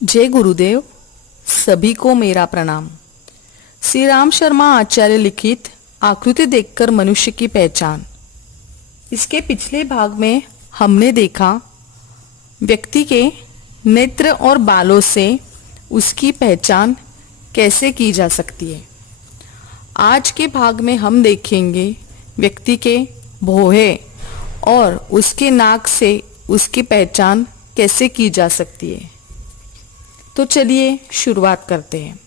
जय गुरुदेव। सभी को मेरा प्रणाम। श्री राम शर्मा आचार्य लिखित आकृति देखकर मनुष्य की पहचान। इसके पिछले भाग में हमने देखा व्यक्ति के नेत्र और बालों से उसकी पहचान कैसे की जा सकती है। आज के भाग में हम देखेंगे व्यक्ति के भौहें और उसके नाक से उसकी पहचान कैसे की जा सकती है। तो चलिए शुरुआत करते हैं।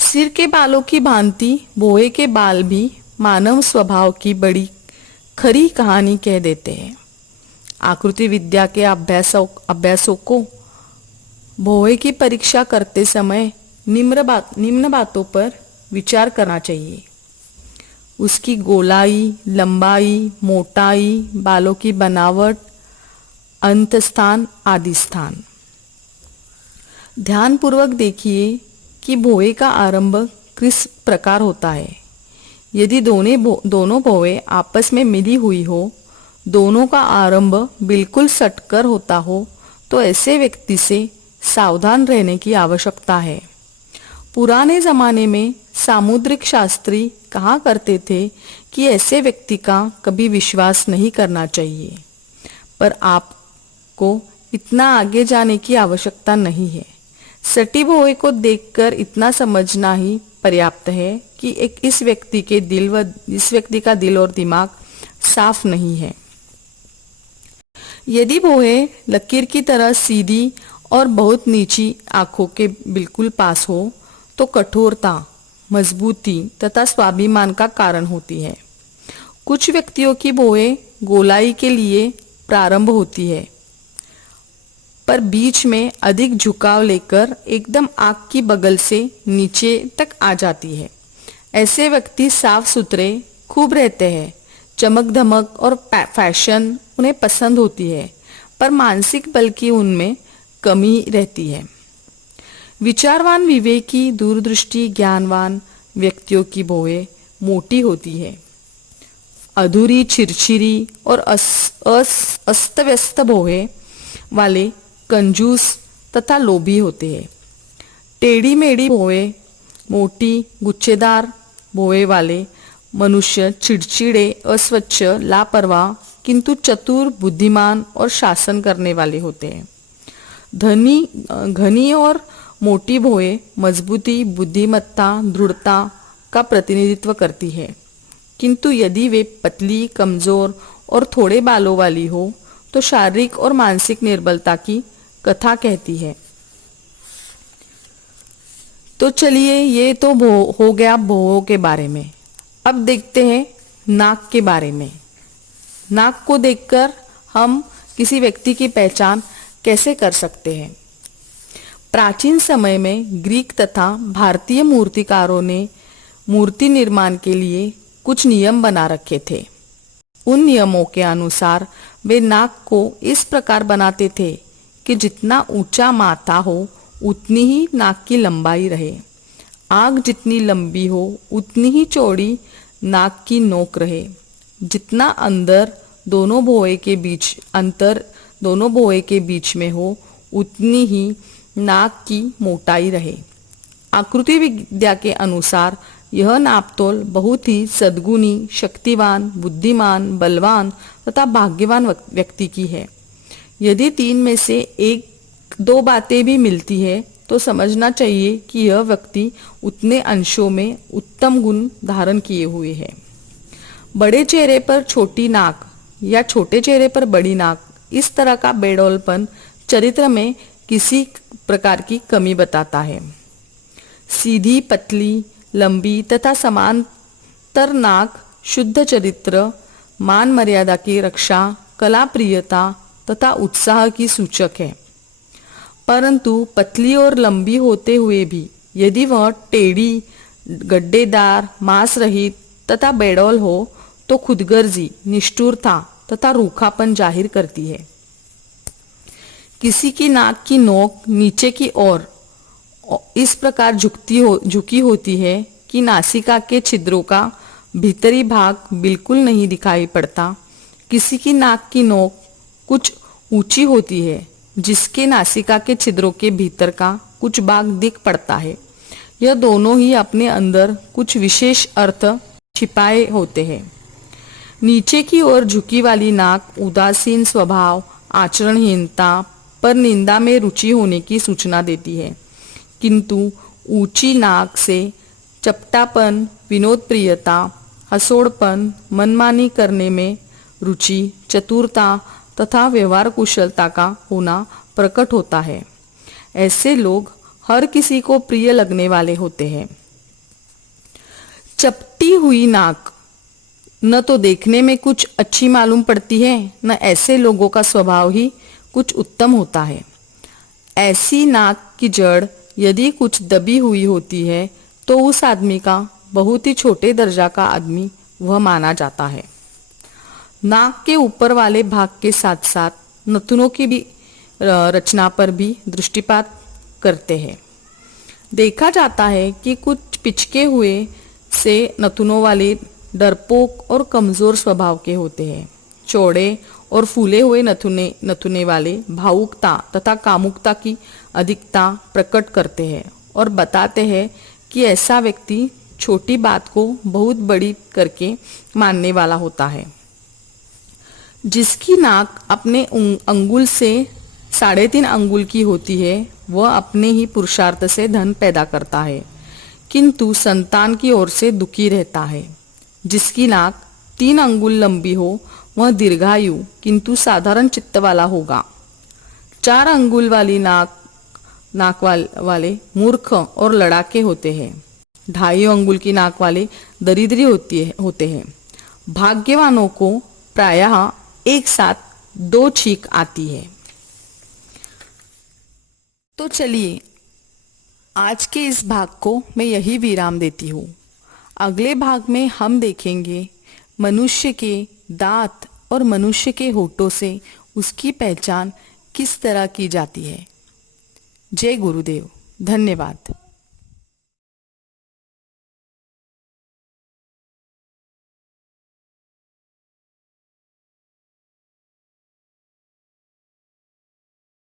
सिर के बालों की भांति भौहें के बाल भी मानव स्वभाव की बड़ी खरी कहानी कह देते हैं। आकृति विद्या के अभ्यासों को भौहें की परीक्षा करते समय निम्न बातों पर विचार करना चाहिए। उसकी गोलाई, लंबाई, मोटाई, बालों की बनावट, अंतस्थान आदि स्थान। ध्यानपूर्वक देखिए कि भौहें का आरंभ किस प्रकार होता है। यदि दोनों भौहें आपस में मिली हुई हो, दोनों का आरंभ बिल्कुल सटकर होता हो, तो ऐसे व्यक्ति से सावधान रहने की आवश्यकता है। पुराने जमाने में सामुद्रिक शास्त्री कहा करते थे कि ऐसे व्यक्ति का कभी विश्वास नहीं करना चाहिए, पर आपको इतना आगे जाने की आवश्यकता नहीं है। सटी भौहें को देखकर इतना समझना ही पर्याप्त है कि इस व्यक्ति का दिल और दिमाग साफ नहीं है। यदि भौहें लकीर की तरह सीधी और बहुत नीची आंखों के बिल्कुल पास हो, तो कठोरता, मजबूती तथा स्वाभिमान का कारण होती है। कुछ व्यक्तियों की भौहें गोलाई के लिए प्रारंभ होती है, पर बीच में अधिक झुकाव लेकर एकदम आंख की बगल से नीचे तक आ जाती है। ऐसे व्यक्ति साफ सुथरे खूब रहते हैं। चमक धमक और फैशन उन्हें पसंद होती है, पर मानसिक बल की उनमें कमी रहती है। विचारवान, विवेकी, दूरदृष्टि, ज्ञानवान व्यक्तियों की भौहें मोटी होती है। अधूरी, छिरछिरी और अस्त व्यस्त भौहें वाले कंजूस तथा लोभी होते हैं। टेढ़ी मेढ़ी भौहें, मोटी गुच्छेदार भौहें वाले मनुष्य चिड़चिड़े, अस्वच्छ, लापरवाह किंतु चतुर, बुद्धिमान और शासन करने वाले होते हैं। घनी और मोटी भौहें मजबूती, बुद्धिमत्ता, दृढ़ता का प्रतिनिधित्व करती है, किंतु यदि वे पतली, कमजोर और थोड़े बालों वाली हो, तो शारीरिक और मानसिक निर्बलता की कथा कहती है। तो चलिए, ये तो हो गया भौहों के बारे में। अब देखते हैं नाक के बारे में। नाक को देखकर हम किसी व्यक्ति की पहचान कैसे कर सकते हैं। प्राचीन समय में ग्रीक तथा भारतीय मूर्तिकारों ने मूर्ति निर्माण के लिए कुछ नियम बना रखे थे। उन नियमों के अनुसार वे नाक को इस प्रकार बनाते थे कि जितना ऊंचा माथा हो उतनी ही नाक की लंबाई रहे। आंख जितनी लंबी हो उतनी ही चौड़ी नाक की नोक रहे। जितना अंतर दोनों भौहें के बीच में हो उतनी ही नाक की मोटाई रहे। आकृति विद्या के अनुसार यह नापतोल बहुत ही सद्गुणी, शक्तिवान, बुद्धिमान, बलवान तथा भाग्यवान व्यक्ति की है। यदि तीन में से एक दो बातें भी मिलती है, तो समझना चाहिए कि यह व्यक्ति उतने अंशों में उत्तम गुण धारण किए हुए है। बड़े चेहरे पर छोटी नाक या छोटे चेहरे पर बड़ी नाक, इस तरह का बेडौलपन चरित्र में किसी प्रकार की कमी बताता है। सीधी, पतली, लंबी तथा समांतर नाक शुद्ध चरित्र, मान मर्यादा की रक्षा, कला प्रियता तथा उत्साह की सूचक है। परंतु पतली और लंबी होते हुए भी यदि वह टेढ़ी, गड्ढेदार, मांस रहित तथा बेडौल हो, तो खुदगर्जी, निष्ठुरता तथा रूखापन जाहिर करती है। किसी की नाक की नोक नीचे की ओर इस प्रकार झुकी होती है कि नासिका के छिद्रों का भीतरी भाग बिल्कुल नहीं दिखाई पड़ता। किसी की नाक की नोक कुछ ऊंची होती है, जिसके नासिका के छिद्रों के भीतर का कुछ भाग दिख पड़ता है। यह दोनों ही अपने अंदर कुछ विशेष अर्थ छिपाए होते हैं। नीचे की ओर झुकी वाली नाक उदासीन स्वभाव, आचरणहीनता, पर निंदा में रुचि होने की सूचना देती है, किंतु ऊंची नाक से चपटापन, विनोदप्रियता, हंसोड़पन, मनमानी करने में रुचि, चतुरता तथा व्यवहार कुशलता का होना प्रकट होता है। ऐसे लोग हर किसी को प्रिय लगने वाले होते हैं। चपटी हुई नाक न तो देखने में कुछ अच्छी मालूम पड़ती है, न ऐसे लोगों का स्वभाव ही कुछ उत्तम होता है। ऐसी नाक की जड़ यदि कुछ दबी हुई होती है तो उस आदमी का बहुत ही छोटे दर्जा का आदमी वह माना जाता है। नाक के ऊपर वाले भाग के साथ साथ नथुनों की भी रचना पर भी दृष्टिपात करते हैं। देखा जाता है कि कुछ पिचके हुए से नथुनों वाले डरपोक और कमजोर स्वभाव के होते हैं। चौड़े और फूले हुए नथुने वाले भावुकता तथा कामुकता की अधिकता प्रकट करते हैं और बताते हैं कि ऐसा व्यक्ति छोटी बात को बहुत बड़ी करके मानने वाला होता है। जिसकी नाक अपने अंगुल से 3.5 अंगुल की होती है वह अपने ही पुरुषार्थ से धन पैदा करता है, किंतु संतान की ओर से दुखी रहता है। जिसकी नाक 3 अंगुल लंबी हो वह दीर्घायु किंतु साधारण चित्त वाला होगा। 4 अंगुल वाली नाक वाले मूर्ख और लड़ाके होते हैं। 2.5 अंगुल की नाक वाले दरिद्री होते हैं। भाग्यवानों को प्रायः एक साथ 2 छींक आती है। तो चलिए आज के इस भाग को मैं यही विराम देती हूँ। अगले भाग में हम देखेंगे मनुष्य के दांत और मनुष्य के होठों से उसकी पहचान किस तरह की जाती है। जय गुरुदेव। धन्यवाद।